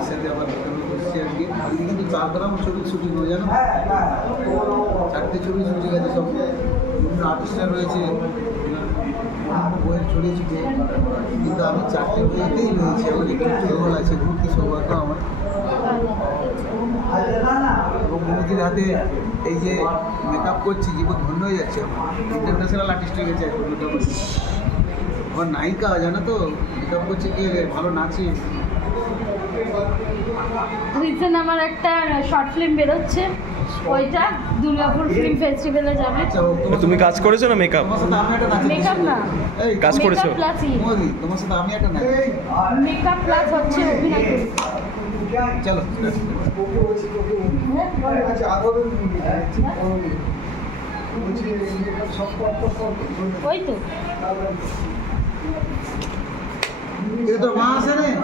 দিদির সাথে আবার করছি আজকে। আজকে কিন্তু 4 গ্রাম ছবি শুটিং হয়ে জানো, 4টে ছবি শুটিং আছে, সব বিভিন্ন আর্টিস্টরা রয়েছে, বইয়ের ছড়িয়ে ছিটিয়ে, কিন্তু আমি 4টে বইতেই রয়েছি। আমার একটু রোল আছে, খুব কি সৌভাগ্য আমার। এবং মমতির হাতে এই যে মেকআপ করছি, জীবন ধন্য হয়ে যাচ্ছে আমার। ইন্টারন্যাশনাল আর্টিস্ট হয়ে গেছে এখন মেকআপ। আমার নায়িকা জানো তো, মেকআপ করছে কি ভালো নাচে। রিসেন্ট আমার একটা শর্ট ফিল্ম বেরোচ্ছে, ওইটা দুর্গাপুর ফিল্ম ফেস্টিভ্যালে যাবে। তুমি কাজ করেছো না মেকআপ? তোমার সাথে আমি একটা নাচ মেকআপ না, কাজ করেছো? মোদি, তোমার সাথে আমি একটা নাচ। মেকআপ প্লাস হচ্ছে অভিনয় করি। চলো ওই তো ये तो वहाँ से नहीं